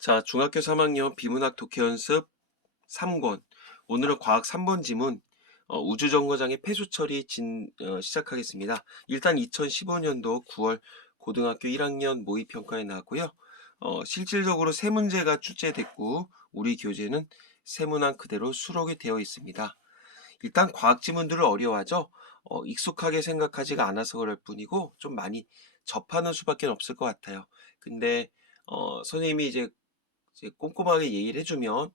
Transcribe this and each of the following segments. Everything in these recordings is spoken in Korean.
자, 중학교 3학년 비문학 독해 연습 3권. 오늘은 과학 3번 지문, 우주정거장의 폐수 처리 시작하겠습니다. 일단 2015년도 9월 고등학교 1학년 모의평가에 나왔고요. 실질적으로 세 문제가 출제됐고, 우리 교재는 세 문항 그대로 수록이 되어 있습니다. 일단 과학 지문들을 어려워하죠. 익숙하게 생각하지가 않아서 그럴 뿐이고, 좀 많이 접하는 수밖에 없을 것 같아요. 근데, 선생님이 이제 꼼꼼하게 얘기를 해주면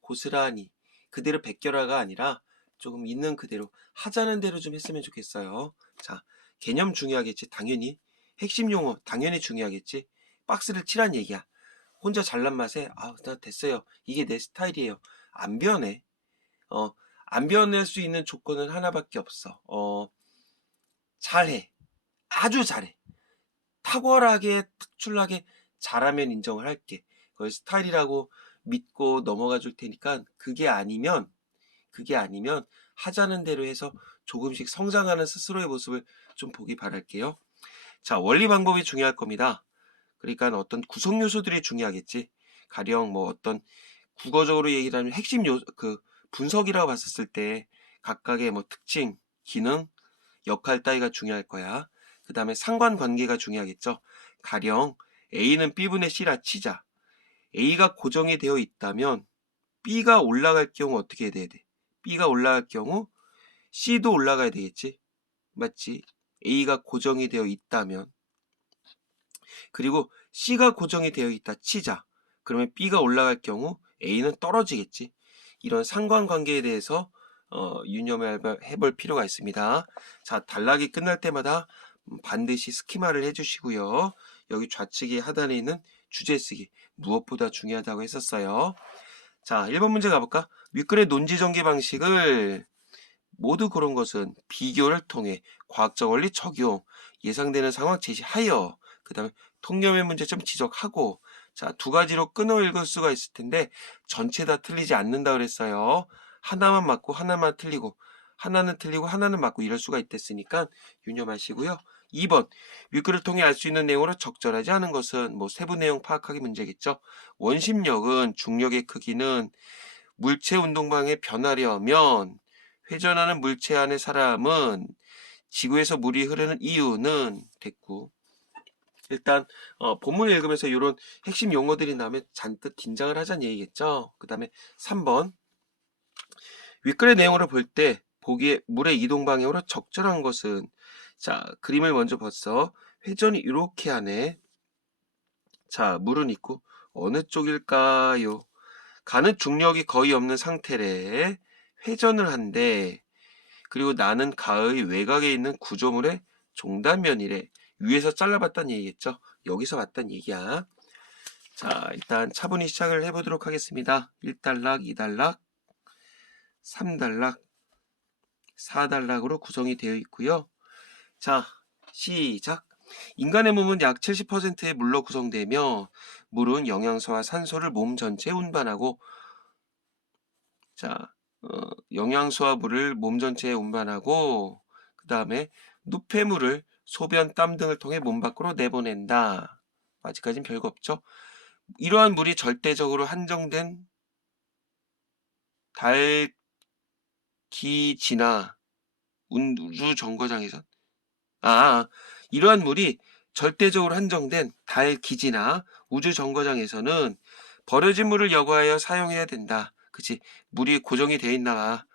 고스란히 그대로 베껴라가 아니라 조금 있는 그대로 하자는 대로 좀 했으면 좋겠어요. 자, 개념 중요하겠지. 당연히. 핵심 용어 당연히 중요하겠지. 박스를 칠한 얘기야. 혼자 잘난 맛에 나 됐어요. 이게 내 스타일이에요. 안 변해. 어, 안 변할 수 있는 조건은 하나밖에 없어. 잘해. 아주 잘해. 탁월하게 특출나게 잘하면 인정을 할게. 그걸 스타일이라고 믿고 넘어가 줄 테니까 그게 아니면 하자는 대로 해서 조금씩 성장하는 스스로의 모습을 좀 보기 바랄게요. 자, 원리 방법이 중요할 겁니다. 그러니까 어떤 구성 요소들이 중요하겠지. 가령 뭐 어떤 국어적으로 얘기를 하면 핵심 분석이라고 봤었을 때 각각의 뭐 특징, 기능, 역할 따위가 중요할 거야. 그 다음에 상관관계가 중요하겠죠. 가령 A는 B분의 C라 치자. A가 고정이 되어 있다면 B가 올라갈 경우 어떻게 돼야 돼? B가 올라갈 경우 C도 올라가야 되겠지. 맞지? A가 고정이 되어 있다면. 그리고 C가 고정이 되어 있다 치자. 그러면 B가 올라갈 경우 A는 떨어지겠지. 이런 상관관계에 대해서 유념해 볼 필요가 있습니다. 자, 단락이 끝날 때마다 반드시 스키마를 해주시고요. 여기 좌측에 하단에 있는 주제 쓰기 무엇보다 중요하다고 했었어요. 자, 1번 문제 가볼까? 윗글의 논지 전개 방식을 모두 그런 것은 비교를 통해 과학적 원리 적용, 예상되는 상황 제시하여, 그 다음에 통념의 문제점 지적하고, 자, 두 가지로 끊어 읽을 수가 있을 텐데, 전체 다 틀리지 않는다 그랬어요. 하나만 맞고, 하나만 틀리고, 하나는 틀리고, 하나는 맞고, 이럴 수가 있댔으니까 유념하시고요. 2번, 윗글을 통해 알 수 있는 내용으로 적절하지 않은 것은, 뭐, 세부 내용 파악하기 문제겠죠. 원심력은, 중력의 크기는, 물체 운동방에 변하려면, 회전하는 물체 안의 사람은 지구에서 물이 흐르는 이유는 됐고, 일단 본문을 읽으면서 이런 핵심 용어들이 나오면 잔뜩 긴장을 하자는 얘기겠죠. 그 다음에 3번 윗글의 내용으로 볼 때 보기에 물의 이동 방향으로 적절한 것은, 자, 그림을 먼저 봤어. 회전이 이렇게 하네. 자, 물은 있고 어느 쪽일까요? 가는 중력이 거의 없는 상태래. 회전을 한대. 그리고 나는 가의 외곽에 있는 구조물의 종단면이래. 위에서 잘라봤다는 얘기겠죠. 여기서 봤다는 얘기야. 자, 일단 차분히 시작을 해보도록 하겠습니다. 1단락, 2단락, 3단락, 4단락으로 구성이 되어 있고요. 자, 시작. 인간의 몸은 약 70%의 물로 구성되며 물은 영양소와 산소를 몸 전체에 운반하고, 자, 영양소와 물을 몸 전체에 운반하고, 그 다음에 노폐물을 소변, 땀 등을 통해 몸 밖으로 내보낸다. 아직까진 별거 없죠. 이러한 물이 절대적으로 한정된 달 기지나 우주 정거장에선, 이러한 물이 절대적으로 한정된 달 기지나 우주 정거장에서는 버려진 물을 여과하여 사용해야 된다. 그치? 물이 고정이 돼 있나봐.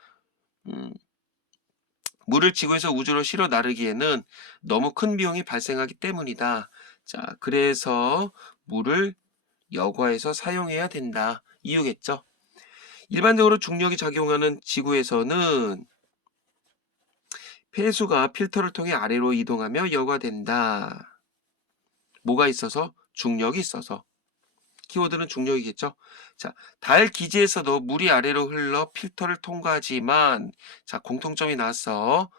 물을 지구에서 우주로 실어 나르기에는 너무 큰 비용이 발생하기 때문이다. 자, 그래서 물을 여과해서 사용해야 된다. 이유겠죠? 일반적으로 중력이 작용하는 지구에서는 폐수가 필터를 통해 아래로 이동하며 여과된다. 뭐가 있어서? 중력이 있어서. 키워드는 중력이겠죠? 자, 달 기지에서도 물이 아래로 흘러 필터를 통과하지만, 자, 공통점이 나왔어.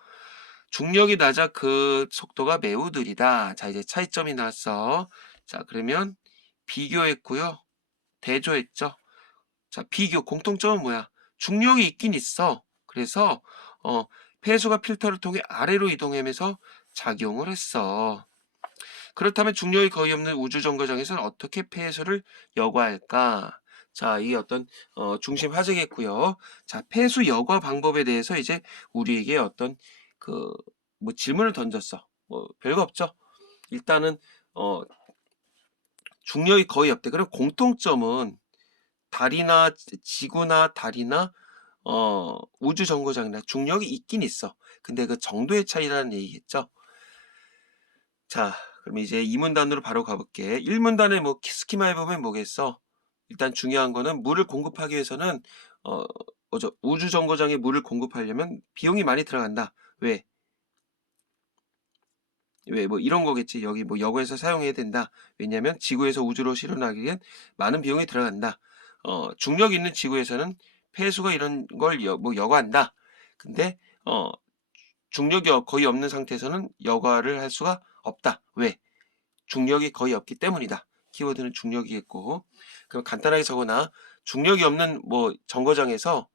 중력이 낮아 그 속도가 매우 느리다. 자, 이제 차이점이 나왔어. 자, 그러면 비교했고요. 대조했죠. 자, 비교 공통점은 뭐야? 중력이 있긴 있어. 그래서 폐수가 필터를 통해 아래로 이동하면서 작용을 했어. 그렇다면 중력이 거의 없는 우주정거장에서는 어떻게 폐수를 여과할까? 자, 이게 어떤 중심 화제겠고요. 자, 폐수 여과 방법에 대해서 이제 우리에게 어떤 그 뭐 질문을 던졌어. 뭐 별거 없죠. 일단은 어 중력이 거의 없대. 그럼 공통점은 달이나 지구나 달이나 우주정거장이나 중력이 있긴 있어. 근데 그 정도의 차이라는 얘기겠죠. 자, 그럼 이제 2문단으로 바로 가볼게. 1문단에 뭐 스키마 해보면 뭐겠어? 일단 중요한 거는 물을 공급하기 위해서는 우주정거장에 물을 공급하려면 비용이 많이 들어간다. 왜? 왜 뭐 이런 거겠지. 여기 뭐 여고에서 사용해야 된다. 왜냐면 지구에서 우주로 실어나기엔 많은 비용이 들어간다. 중력 있는 지구에서는 폐수가 이런 걸 뭐 여과한다. 근데 중력이 거의 없는 상태에서는 여과를 할 수가 없다. 왜? 중력이 거의 없기 때문이다. 키워드는 중력이겠고. 그럼 간단하게 적어놔. 중력이 없는 뭐 정거장에서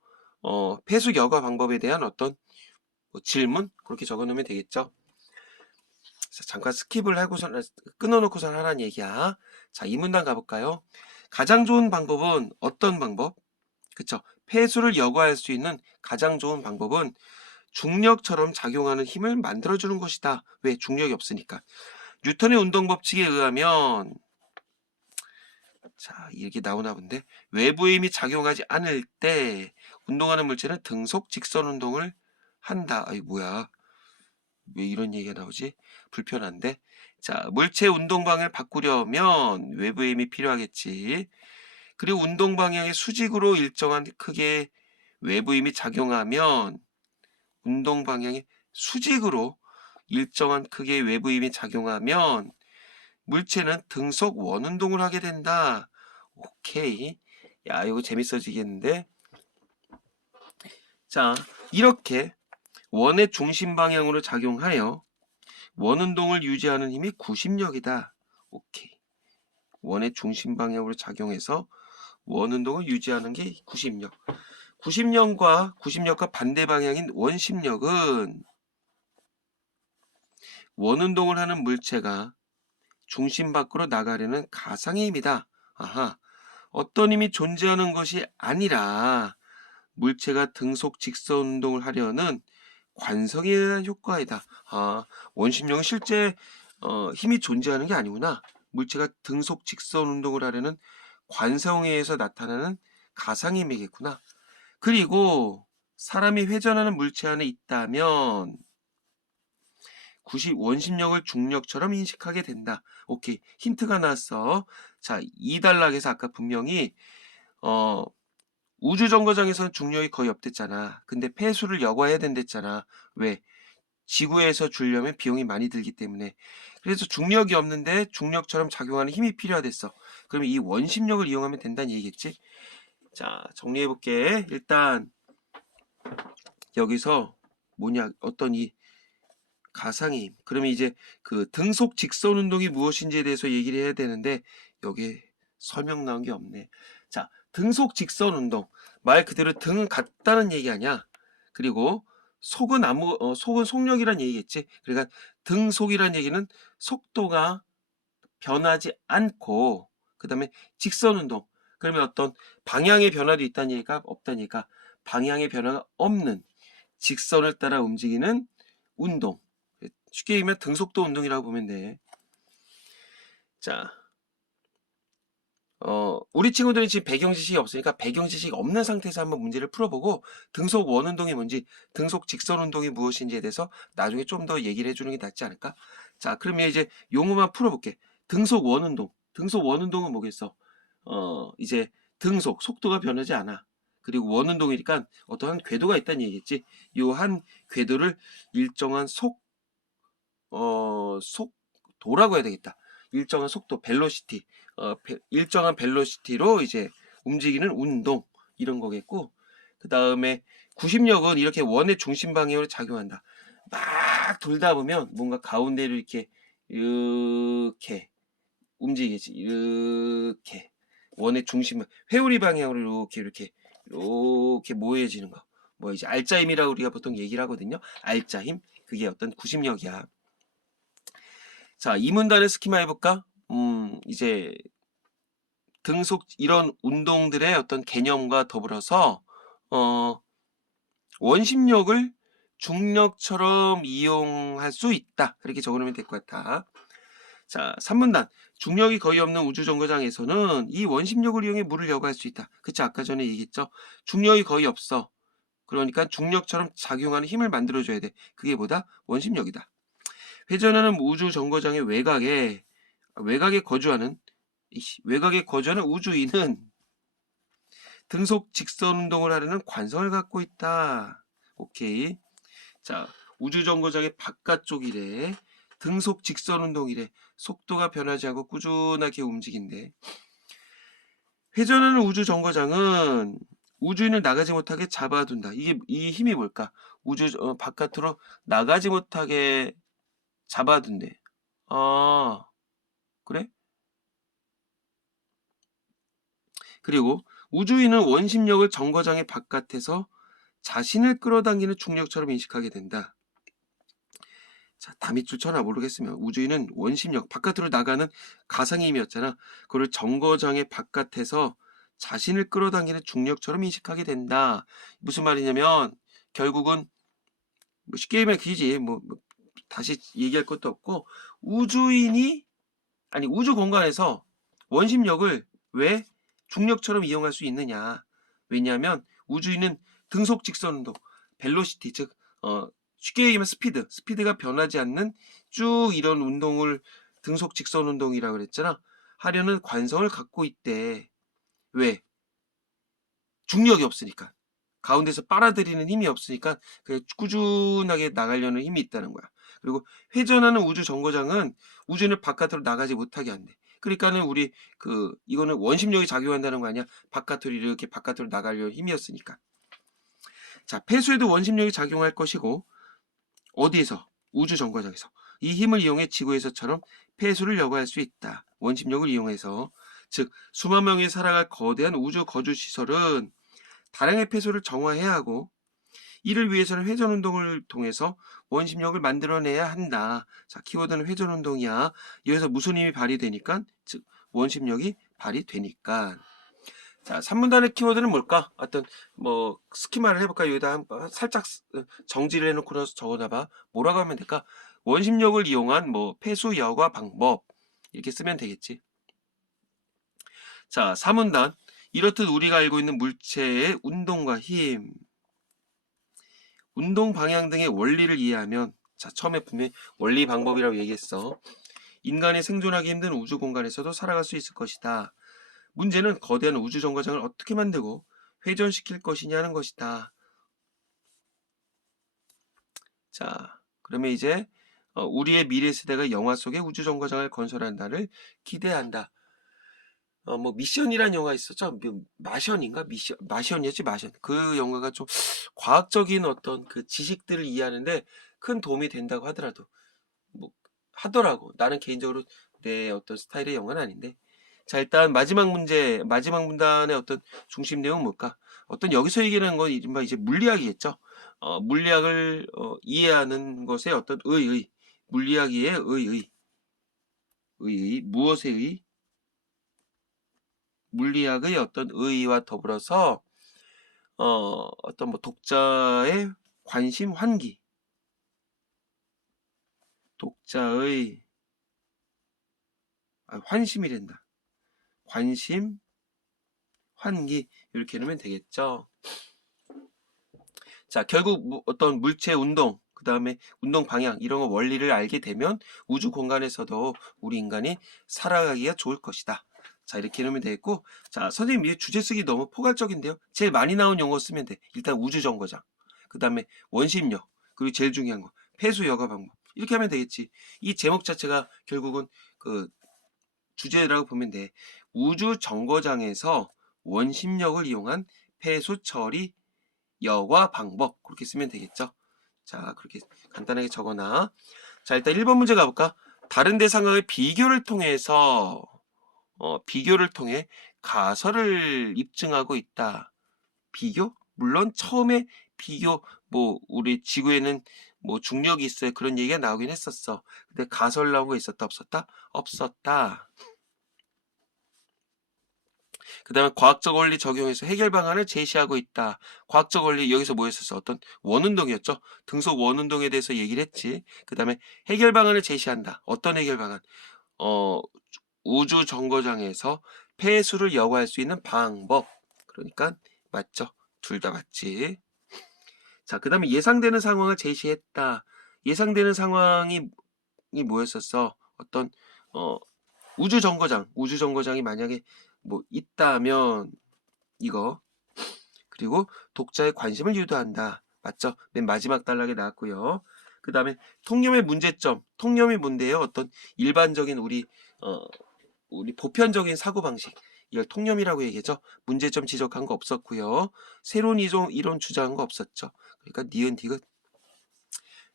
폐수 여과 방법에 대한 어떤 뭐 질문 그렇게 적어놓으면 되겠죠. 자, 잠깐 스킵을 하고서 끊어놓고서 하라는 얘기야. 자, 이 문단 가볼까요? 가장 좋은 방법은 어떤 방법? 그쵸? 폐수를 여과할 수 있는 가장 좋은 방법은 중력처럼 작용하는 힘을 만들어주는 것이다. 왜? 중력이 없으니까. 뉴턴의 운동 법칙에 의하면 자, 이렇게 나오나 본데 외부의 힘이 작용하지 않을 때 운동하는 물체는 등속 직선 운동을 한다. 아이 뭐야? 왜 이런 얘기가 나오지? 불편한데? 자, 물체 운동 방향을 바꾸려면 외부의 힘이 필요하겠지. 그리고 운동 방향의 수직으로 일정한 크기의 외부 힘이 작용하면 운동 방향의 수직으로 일정한 크기의 외부 힘이 작용하면 물체는 등속 원운동을 하게 된다. 오케이. 야, 이거 재밌어지겠는데? 자, 이렇게 원의 중심 방향으로 작용하여 원운동을 유지하는 힘이 구심력이다. 오케이. 원의 중심 방향으로 작용해서 원운동을 유지하는 게 구심력. 구심력과 반대 방향인 원심력은 원운동을 하는 물체가 중심 밖으로 나가려는 가상의 힘이다. 아하. 어떤 힘이 존재하는 것이 아니라 물체가 등속 직선 운동을 하려는 관성에 대한 효과이다. 아, 원심력은 실제 힘이 존재하는 게 아니구나. 물체가 등속 직선 운동을 하려는 관성에 의해서 나타나는 가상힘이겠구나. 그리고 사람이 회전하는 물체 안에 있다면 원심력을 중력처럼 인식하게 된다. 오케이. 힌트가 나왔어. 자, 2단락에서 아까 분명히 어, 우주정거장에서는 중력이 거의 없댔잖아. 근데 폐수를 여과해야 된댔잖아. 왜? 지구에서 주려면 비용이 많이 들기 때문에. 그래서 중력이 없는데 중력처럼 작용하는 힘이 필요하댔어. 그러면 이 원심력을 이용하면 된다는 얘기겠지? 자, 정리해볼게. 일단 여기서 뭐냐, 어떤 이 가상의 힘. 그러면 이제 그 등속 직선 운동이 무엇인지에 대해서 얘기를 해야 되는데 여기에 설명 나온 게 없네. 자, 등속 직선 운동. 말 그대로 등 같다는 얘기 아니야. 그리고 속은 속력이란 얘기겠지. 그러니까 등속이란 얘기는 속도가 변하지 않고 그다음에 직선 운동. 그러면 어떤 방향의 변화도 있다는 얘기가 없다니까. 방향의 변화가 없는 직선을 따라 움직이는 운동. 쉽게 얘기하면 등속도 운동이라고 보면 돼. 자, 우리 친구들이 지금 배경 지식이 없으니까 배경 지식이 없는 상태에서 한번 문제를 풀어보고 등속 원운동이 뭔지, 등속 직선 운동이 무엇인지에 대해서 나중에 좀 더 얘기를 해주는 게 낫지 않을까? 자, 그러면 이제 용어만 풀어볼게. 등속 원운동. 등속 원운동은 뭐겠어? 이제 등속, 속도가 변하지 않아. 그리고 원운동이니까 어떠한 궤도가 있다는 얘기겠지. 요 한 궤도를 일정한 속도라고 해야 되겠다. 일정한 속도, 벨로시티, 일정한 벨로시티로 이제 움직이는 운동 이런 거겠고, 그 다음에 구심력은 이렇게 원의 중심 방향으로 작용한다. 막 돌다 보면 뭔가 가운데로 이렇게 움직이지. 이렇게 원의 중심, 회오리 방향으로 이렇게 모여지는 거. 뭐 이제 알짜힘이라고 우리가 보통 얘기를 하거든요. 알짜힘, 그게 어떤 구심력이야. 자, 이 문단의 스키마 해볼까? 이제 등속 이런 운동들의 어떤 개념과 더불어서 원심력을 중력처럼 이용할 수 있다. 이렇게 적어놓으면 될 것 같아. 자, 3문단. 중력이 거의 없는 우주정거장에서는 이 원심력을 이용해 물을 여과할 수 있다. 그치? 아까 전에 얘기했죠? 중력이 거의 없어. 그러니까 중력처럼 작용하는 힘을 만들어줘야 돼. 그게 뭐다? 원심력이다. 회전하는 우주정거장의 외곽에 거주하는 우주인은 등속 직선 운동을 하려는 관성을 갖고 있다. 오케이. 자, 우주정거장의 바깥쪽이래. 등속 직선 운동이래. 속도가 변하지 않고 꾸준하게 움직인대. 회전하는 우주정거장은 우주인을 나가지 못하게 잡아둔다. 이 힘이 뭘까? 바깥으로 나가지 못하게 잡아둔대. 아, 그래? 그리고 우주인은 원심력을 정거장의 바깥에서 자신을 끌어당기는 중력처럼 인식하게 된다. 자, 다 밑줄 쳐나 모르겠으면 우주인은 원심력, 바깥으로 나가는 가상의 힘이었잖아. 그걸 정거장의 바깥에서 자신을 끌어당기는 중력처럼 인식하게 된다. 무슨 말이냐면 결국은 뭐 쉽게 얘기하면 그지. 다시 얘기할 것도 없고 우주 공간에서 원심력을 왜 중력처럼 이용할 수 있느냐. 왜냐하면 우주인은 등속 직선 운동, 벨로시티, 즉 쉽게 얘기하면 스피드가 변하지 않는 쭉 이런 운동을 등속 직선 운동이라고 그랬잖아. 하려는 관성을 갖고 있대. 왜? 중력이 없으니까. 가운데서 빨아들이는 힘이 없으니까 꾸준하게 나가려는 힘이 있다는 거야. 그리고 회전하는 우주 정거장은 우주인을 바깥으로 나가지 못하게 한대. 그러니까는 이거는 원심력이 작용한다는 거 아니야? 이렇게 바깥으로 나가려는 힘이었으니까. 자, 폐수에도 원심력이 작용할 것이고 어디에서? 우주 정거장에서. 이 힘을 이용해 지구에서처럼 폐수를 여과할 수 있다. 원심력을 이용해서. 즉 수만 명이 살아갈 거대한 우주 거주 시설은 다량의 폐수를 정화해야 하고 이를 위해서는 회전운동을 통해서 원심력을 만들어내야 한다. 자, 키워드는 회전운동이야. 여기서 무슨 힘이 발휘되니까? 즉 원심력이 발휘되니까. 자, 3문단의 키워드는 뭘까? 스키마를 해볼까? 여기다 한번 살짝 정지를 해놓고 나서 적어놔봐. 뭐라고 하면 될까? 원심력을 이용한 폐수 여과 방법. 이렇게 쓰면 되겠지. 자, 3문단. 이렇듯 우리가 알고 있는 물체의 운동과 힘, 운동 방향 등의 원리를 이해하면, 자, 처음에 분명히 원리 방법이라고 얘기했어. 인간이 생존하기 힘든 우주 공간에서도 살아갈 수 있을 것이다. 문제는 거대한 우주 정거장을 어떻게 만들고 회전시킬 것이냐는 것이다. 자, 그러면 이제 우리의 미래 세대가 영화 속의 우주 정거장을 건설한다를 기대한다. 미션이란 영화 있었죠? 마션인가? 마션이었지, 마션. 그 영화가 좀 과학적인 어떤 그 지식들을 이해하는데 큰 도움이 된다고 하더라고. 나는 개인적으로 내 어떤 스타일의 영화는 아닌데. 자, 일단 마지막 문단의 어떤 중심 내용은 뭘까? 여기서 얘기하는 건 이른바 이제 물리학이겠죠? 물리학을 이해하는 것의 어떤 물리학의 무엇의 물리학의 어떤 의의와 더불어서 독자의 관심 환기, 독자의 환심이 된다. 관심 환기 이렇게 놓으면 되겠죠. 자, 결국 어떤 물체 운동, 그 다음에 운동 방향 이런 원리를 알게 되면 우주 공간에서도 우리 인간이 살아가기가 좋을 것이다. 자, 이렇게 놓으면 되겠고, 자, 선생님 이 주제 쓰기 너무 포괄적인데요. 제일 많이 나온 용어 쓰면 돼. 일단 우주 정거장, 그 다음에 원심력, 그리고 제일 중요한 거 폐수 여과 방법. 이렇게 하면 되겠지. 이 제목 자체가 결국은 그 주제라고 보면 돼. 우주 정거장에서 원심력을 이용한 폐수 처리 여과 방법, 그렇게 쓰면 되겠죠. 자, 그렇게 간단하게 적어놔. 자, 일단 1번 문제 가볼까? 다른 대상과의 비교를 통해 가설을 입증하고 있다. 비교? 물론 처음에 비교, 우리 지구에는 뭐 중력이 있어요. 그런 얘기가 나오긴 했었어. 근데 가설 나온 거 있었다 없었다? 없었다. 그 다음에 과학적 원리 적용해서 해결 방안을 제시하고 있다. 과학적 원리 여기서 뭐였었어? 어떤 원운동이었죠? 등속 원운동에 대해서 얘기를 했지. 그 다음에 해결 방안을 제시한다. 어떤 해결 방안? 어, 우주 정거장에서 폐수를 여과할 수 있는 방법. 그러니까 맞죠? 둘 다 맞지. 자, 그 다음에 예상되는 상황을 제시했다. 예상되는 상황이 뭐였었어? 어떤 어, 우주 정거장이 만약에 뭐 있다면 이거. 그리고 독자의 관심을 유도한다. 맞죠? 맨 마지막 단락에 나왔고요. 그 다음에 통념의 문제점. 통념이 뭔데요? 어떤 일반적인 어, 우리 보편적인 사고방식. 이걸 통념이라고 얘기하죠. 문제점 지적한 거 없었고요. 새로운 이론 주장한 거 없었죠. 그러니까 니은 디귿.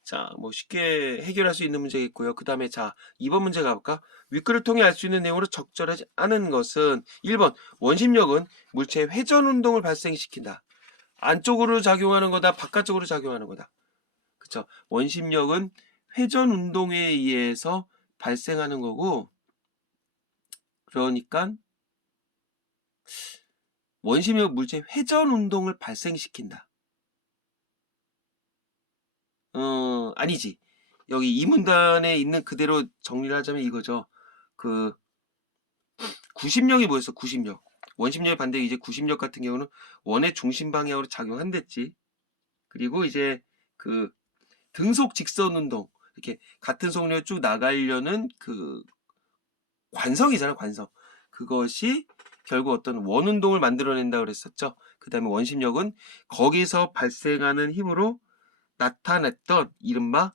자, 뭐 쉽게 해결할 수 있는 문제겠고요. 그 다음에 자, 2번 문제 가볼까? 윗글을 통해 알 수 있는 내용으로 적절하지 않은 것은 1번 원심력은 물체의 회전 운동을 발생시킨다. 안쪽으로 작용하는 거다, 바깥쪽으로 작용하는 거다. 그쵸? 원심력은 회전 운동에 의해서 발생하는 거고, 그러니까 원심력 물체의 회전 운동을 발생시킨다. 아니지. 여기 이 문단에 있는 그대로 정리를 하자면 이거죠. 그 구심력이 뭐였어? 구심력. 원심력의 반대 이제 구심력 같은 경우는 원의 중심 방향으로 작용한댔지. 그리고 이제 그 등속 직선 운동 이렇게 같은 속력을 쭉 나가려는 그 관성이잖아, 관성. 그것이 결국 어떤 원 운동을 만들어낸다 그랬었죠. 그 다음에 원심력은 거기서 발생하는 힘으로 나타냈던 이른바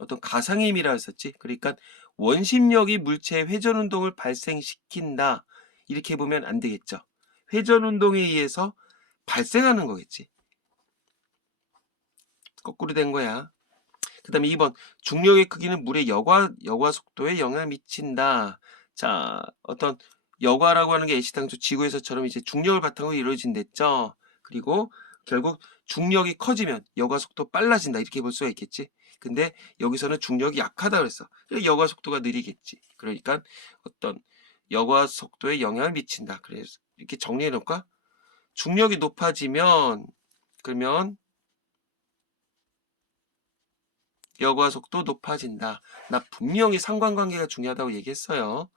어떤 가상의 힘이라 했었지. 그러니까 원심력이 물체의 회전 운동을 발생시킨다. 이렇게 보면 안 되겠죠. 회전 운동에 의해서 발생하는 거겠지. 거꾸로 된 거야. 그 다음에 2번 중력의 크기는 물의 여과 속도에 영향을 미친다. 자, 어떤 여과라고 하는 게 애시당초 지구에서처럼 이제 중력을 바탕으로 이루어진댔죠. 그리고 결국 중력이 커지면 여과 속도 빨라진다 이렇게 볼 수가 있겠지. 근데 여기서는 중력이 약하다 그랬어. 그래서 여과 속도가 느리겠지. 그러니까 어떤 여과 속도에 영향을 미친다. 그래서 이렇게 정리해 놓을까? 중력이 높아지면 그러면 여과 속도 높아진다. 나 분명히 상관관계가 중요하다고 얘기했어요.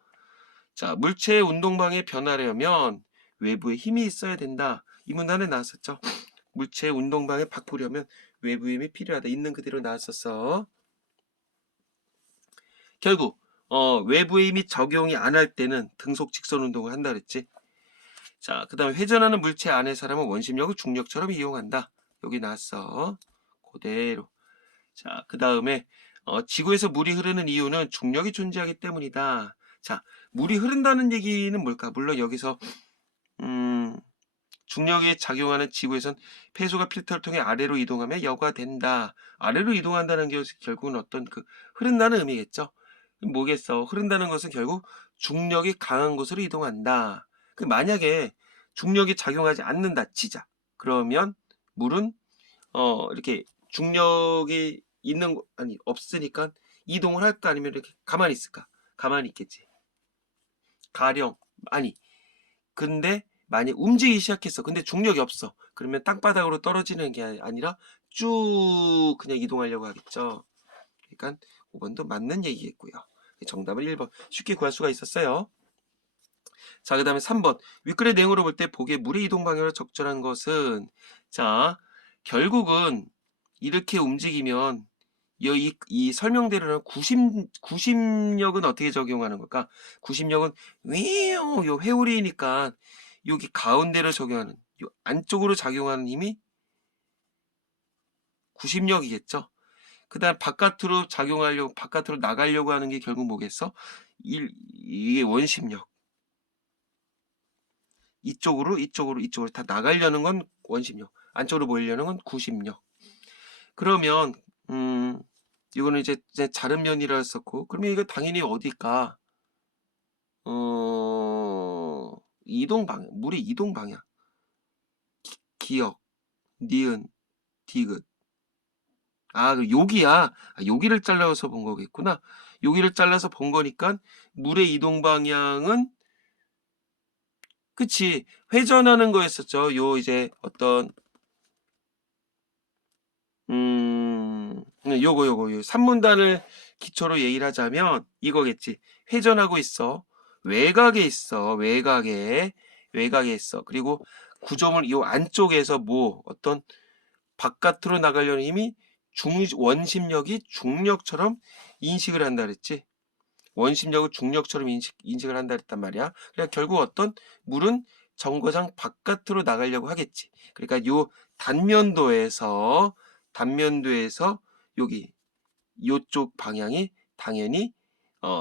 자, 물체의 운동방에 변하려면 외부에 힘이 있어야 된다. 이 문단에 나왔었죠. 물체의 운동방에 바꾸려면 외부 힘이 필요하다. 있는 그대로 나왔었어. 결국 외부의 힘이 적용이 안 할 때는 등속 직선 운동을 한다 그랬지. 자, 그 다음에 회전하는 물체 안의 사람은 원심력을 중력처럼 이용한다. 여기 나왔어. 그대로. 자, 그 다음에 지구에서 물이 흐르는 이유는 중력이 존재하기 때문이다. 자, 물이 흐른다는 얘기는 뭘까? 물론 여기서 중력이 작용하는 지구에선 폐수가 필터를 통해 아래로 이동하며 여과된다. 아래로 이동한다는 게 결국은 어떤 그 흐른다는 의미겠죠. 뭐겠어? 흐른다는 것은 결국 중력이 강한 곳으로 이동한다. 만약에 중력이 작용하지 않는다 치자. 그러면 물은 이렇게 중력이 있는 아니 없으니까 이동을 할까 아니면 이렇게 가만히 있을까? 가만히 있겠지. 가령 아니 근데 만약 움직이기 시작했어. 근데 중력이 없어. 그러면 땅바닥으로 떨어지는 게 아니라 쭉 그냥 이동하려고 하겠죠. 그러니까 5번도 맞는 얘기겠고요. 정답은 1번 쉽게 구할 수가 있었어요. 자, 그 다음에 3번 윗글의 내용으로 볼 때 보기에 물의 이동 방향으로 적절한 것은 자 결국은 이렇게 움직이면 이 설명대로는 구심력은 어떻게 적용하는 걸까? 구심력은 요 회오리니까 여기 가운데로 적용하는 요 안쪽으로 작용하는 힘이 구심력이겠죠. 그 다음 바깥으로 나가려고 하는 게 결국 뭐겠어? 이게 원심력. 이쪽으로 다 나가려는 건 원심력. 안쪽으로 모이려는 건 구심력. 그러면 이거는 이제 자른 면이라 했었고 그러면 이거 당연히 어딜까? 이동 방향, 물의 이동 방향. 기역, 니은, 디귿. 여기야. 여기를 잘라서 본 거겠구나. 여기를 잘라서 본 거니까 물의 이동 방향은 그치. 회전하는 거였었죠. 이제 어떤 요거 산문단을 기초로 얘기를 하자면 이거겠지. 회전하고 있어. 외곽에 있어. 외곽에 있어. 그리고 구조물 요 안쪽에서 어떤 바깥으로 나가려는 힘이 원심력이 중력처럼 인식을 한다 그랬지. 원심력을 중력처럼 인식을 한다 그랬단 말이야. 그러니까 결국 어떤 물은 정거장 바깥으로 나가려고 하겠지. 그러니까 요 단면도에서 여기 요쪽 방향이 당연히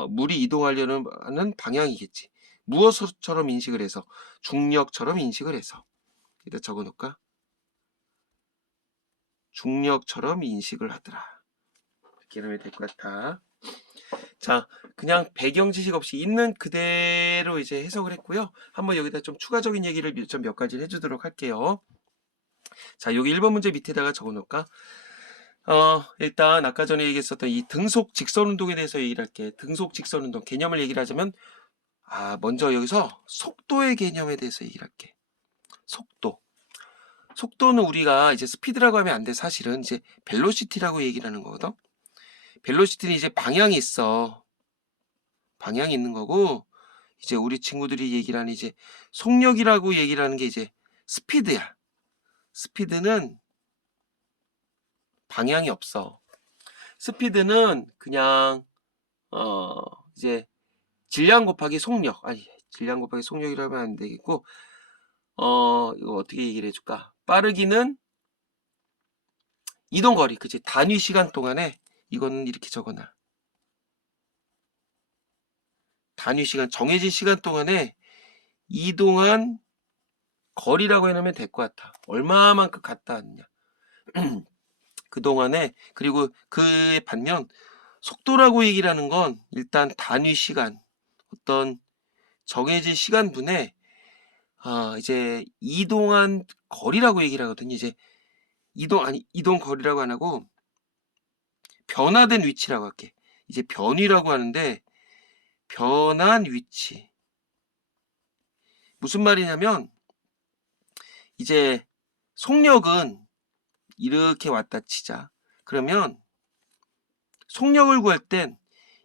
물이 이동하려는 하는 방향이겠지. 무엇처럼 인식을 해서 중력처럼 인식을 해서 일단 적어 놓을까? 중력처럼 인식을 하더라. 이렇게 하면 될 것 같아. 자, 그냥 배경 지식 없이 있는 그대로 이제 해석을 했고요. 한번 여기다 좀 추가적인 얘기를 몇 가지를 해주도록 할게요. 자, 여기 1번 문제 밑에다가 적어 놓을까? 일단 아까 전에 얘기했었던 이 등속 직선 운동에 대해서 얘기를 할게. 등속 직선 운동 개념을 얘기를 하자면 먼저 여기서 속도의 개념에 대해서 얘기를 할게. 속도는 우리가 이제 스피드라고 하면 안 돼. 사실은 이제 벨로시티라고 얘기를 하는 거거든. 벨로시티는 이제 방향이 있어. 방향이 있는 거고, 이제 우리 친구들이 얘기를 하는 이제 속력이라고 얘기를 하는 게 이제 스피드야. 스피드는 방향이 없어. 스피드는 그냥 이제 질량 곱하기 속력. 질량 곱하기 속력이라면 안 되겠고, 이거 어떻게 얘기를 해줄까? 빠르기는 이동 거리, 그치? 단위 시간 동안에 이거는 이렇게 적어놔. 단위 시간, 정해진 시간 동안에 이동한 거리라고 해놓으면 될 것 같아. 얼마만큼 갔다 왔냐. 그동안에, 그리고 그에 반면, 속도라고 얘기를 하는 건 일단 단위 시간, 어떤 정해진 시간분에, 이제 이동한 거리라고 얘기를 하거든요. 이제 이동 거리라고 안 하고, 변화된 위치라고 할게. 이제 변위라고 하는데, 변한 위치. 무슨 말이냐면, 이제 속력은 이렇게 왔다 치자. 그러면 속력을 구할 땐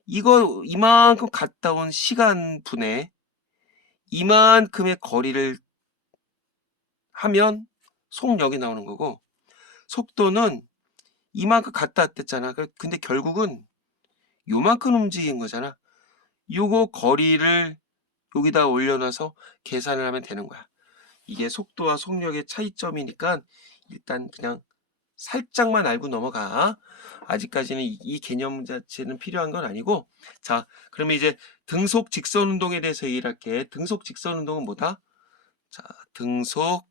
이만큼 갔다 온 시간분에 이만큼의 거리를 하면 속력이 나오는 거고, 속도는 이만큼 갔다 왔댔잖아. 근데 결국은 요만큼 움직인 거잖아. 요거 거리를 여기다 올려놔서 계산을 하면 되는 거야. 이게 속도와 속력의 차이점이니까 일단 그냥 살짝만 알고 넘어가. 아직까지는 이 개념 자체는 필요한 건 아니고. 자, 그러면 이제 등속 직선 운동에 대해서 얘기를 할게. 등속 직선 운동은 뭐다? 자, 등속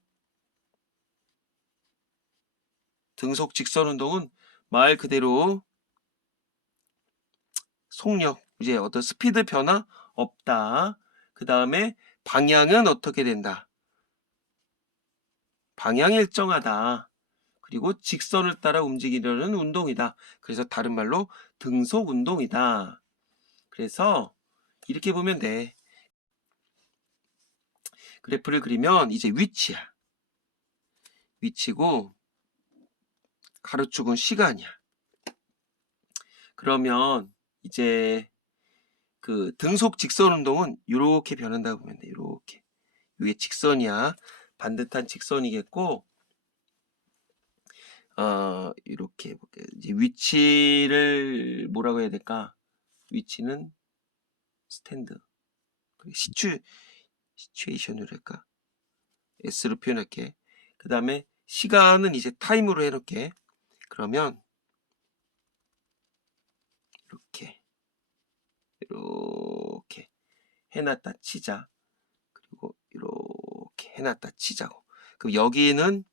직선 운동은 말 그대로 속력, 이제 어떤 스피드 변화 없다. 그 다음에 방향은 어떻게 된다? 방향이 일정하다. 그리고 직선을 따라 움직이려는 운동이다. 그래서 다른 말로 등속 운동이다. 그래서 이렇게 보면 돼. 그래프를 그리면 이제 위치야. 위치고 가로축은 시간이야. 그러면 이제 그 등속 직선 운동은 이렇게 변한다고 보면 돼. 이렇게. 이게 직선이야. 반듯한 직선이겠고, 이렇게 해볼게요. 이제 위치를 뭐라고 해야 될까? 위치는 스탠드. 시츄에이션으로 할까? S로 표현할게. 그 다음에 시간은 이제 타임으로 해놓을게. 그러면 이렇게 해놨다 치자. 그리고 이렇게 해놨다 치자고. 그럼 여기는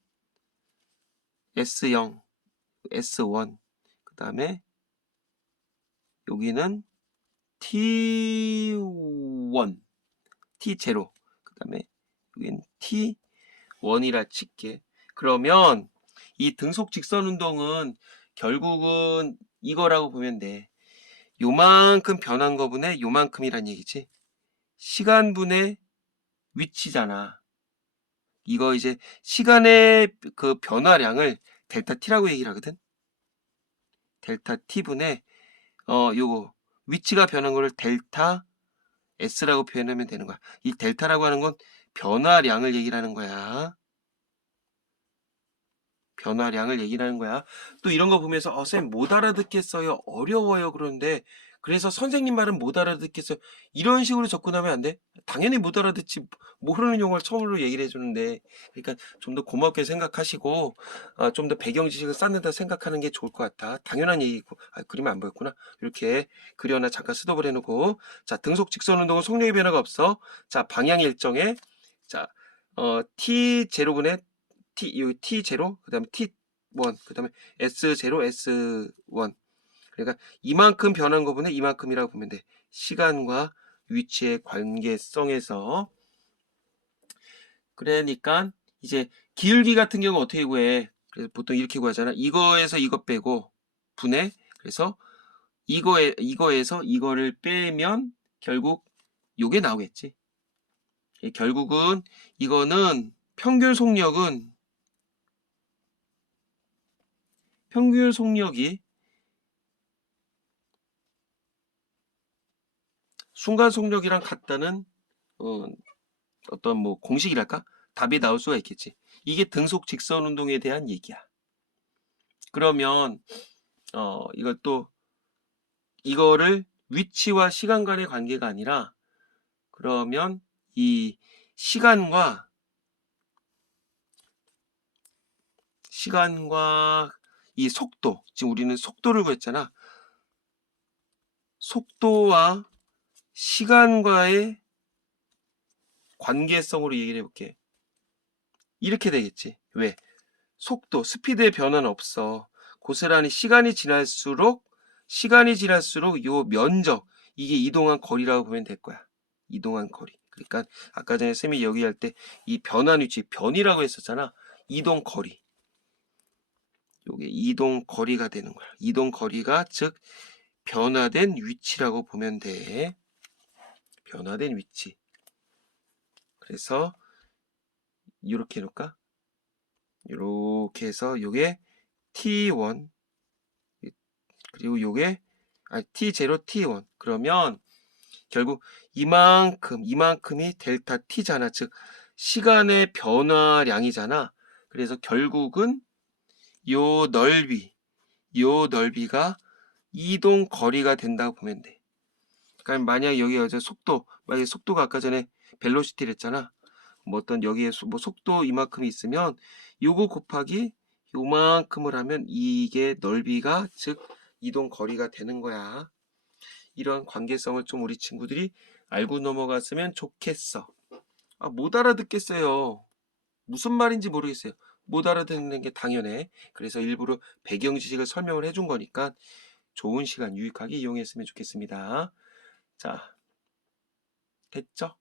S0, S1, 그 다음에 여기는 T1, T0, 그 다음에 여기는 T1이라 칠게. 그러면 이 등속 직선 운동은 결국은 이거라고 보면 돼. 요만큼 변한 거분의 요만큼이란 얘기지. 시간분의 위치잖아. 이거 이제 시간의 그 변화량을 델타 t라고 얘기를 하거든. 델타 t분의 요거 위치가 변한 거를 델타 s라고 표현하면 되는 거야. 이 델타라고 하는 건 변화량을 얘기를 하는 거야. 변화량을 얘기를 하는 거야. 또 이런 거 보면서 쌤 못 알아듣겠어요. 어려워요. 그러는데 그래서 선생님 말은 못 알아듣겠어요. 이런 식으로 접근하면 안 돼? 당연히 못 알아듣지. 모르는 용어를 처음으로 얘기를 해주는데 그러니까 좀 더 고맙게 생각하시고 좀 더 배경 지식을 쌓는다 생각하는 게 좋을 것 같아. 당연한 얘기고 그림이 안 보였구나. 이렇게 그려나 잠깐 스톱을 해놓고 자 등속 직선 운동은 속력의 변화가 없어. 자 방향 일정에 자 t0분의 t0 그 다음에 t1 그 다음에 s0 s1 그러니까 이만큼 변한 거분의 이만큼이라고 보면 돼. 시간과 위치의 관계성에서 그러니까 이제 기울기 같은 경우 어떻게 구해? 그래서 보통 이렇게 구하잖아. 이거에서 이거 빼고 분해. 그래서 이거에서 이거를 빼면 결국 요게 나오겠지. 결국은 이거는 평균 속력이 순간 속력이랑 같다는 어떤 뭐 공식이랄까? 답이 나올 수가 있겠지. 이게 등속 직선 운동에 대한 얘기야. 그러면 이것도 이거를 위치와 시간 간의 관계가 아니라 그러면 이 시간과 이 속도, 지금 우리는 속도를 구했잖아. 속도와 시간과의 관계성으로 얘기를 해볼게. 이렇게 되겠지. 왜? 속도, 스피드의 변화는 없어. 고스란히 시간이 지날수록 요 면적, 이게 이동한 거리라고 보면 될 거야. 이동한 거리. 그러니까 아까 전에 쌤이 여기할 때 이 변한 위치, 변이라고 했었잖아. 이동 거리. 요게 이동 거리가 되는 거야. 이동 거리가 즉 변화된 위치라고 보면 돼. 변화된 위치. 그래서 이렇게 해놓을까? 이렇게 해서 요게 t1 그리고 요게 t0 t1 그러면 결국 이만큼이 델타 t잖아. 즉 시간의 변화량이잖아. 그래서 결국은 요 넓이가 이동 거리가 된다고 보면 돼. 그러니까 만약 여기 만약에 속도가 아까 전에 벨로시티를 했잖아. 뭐 어떤 여기에 뭐 속도 이만큼이 있으면 요거 곱하기 요만큼을 하면 이게 넓이가 즉 이동 거리가 되는 거야. 이런 관계성을 좀 우리 친구들이 알고 넘어갔으면 좋겠어. 못 알아듣겠어요. 무슨 말인지 모르겠어요. 못 알아듣는 게 당연해. 그래서 일부러 배경 지식을 설명을 해준 거니까 좋은 시간 유익하게 이용했으면 좋겠습니다. 자, 됐죠?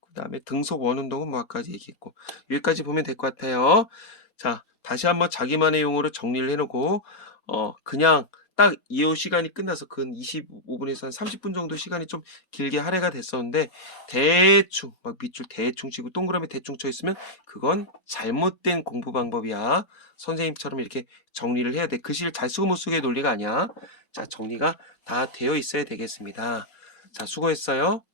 그 다음에 등속 원운동은 뭐 아까까지 얘기했고 여기까지 보면 될 것 같아요. 자, 다시 한번 자기만의 용어로 정리를 해놓고 그냥 딱 이후 시간이 끝나서 근 25분에서 한 30분 정도 시간이 좀 길게 할애가 됐었는데 대충 막 밑줄 대충 치고 동그라미 대충 쳐 있으면 그건 잘못된 공부 방법이야. 선생님처럼 이렇게 정리를 해야 돼. 글씨를 잘 쓰고 못 쓰고의 논리가 아니야. 자, 정리가 다 되어 있어야 되겠습니다. 자, 수고했어요.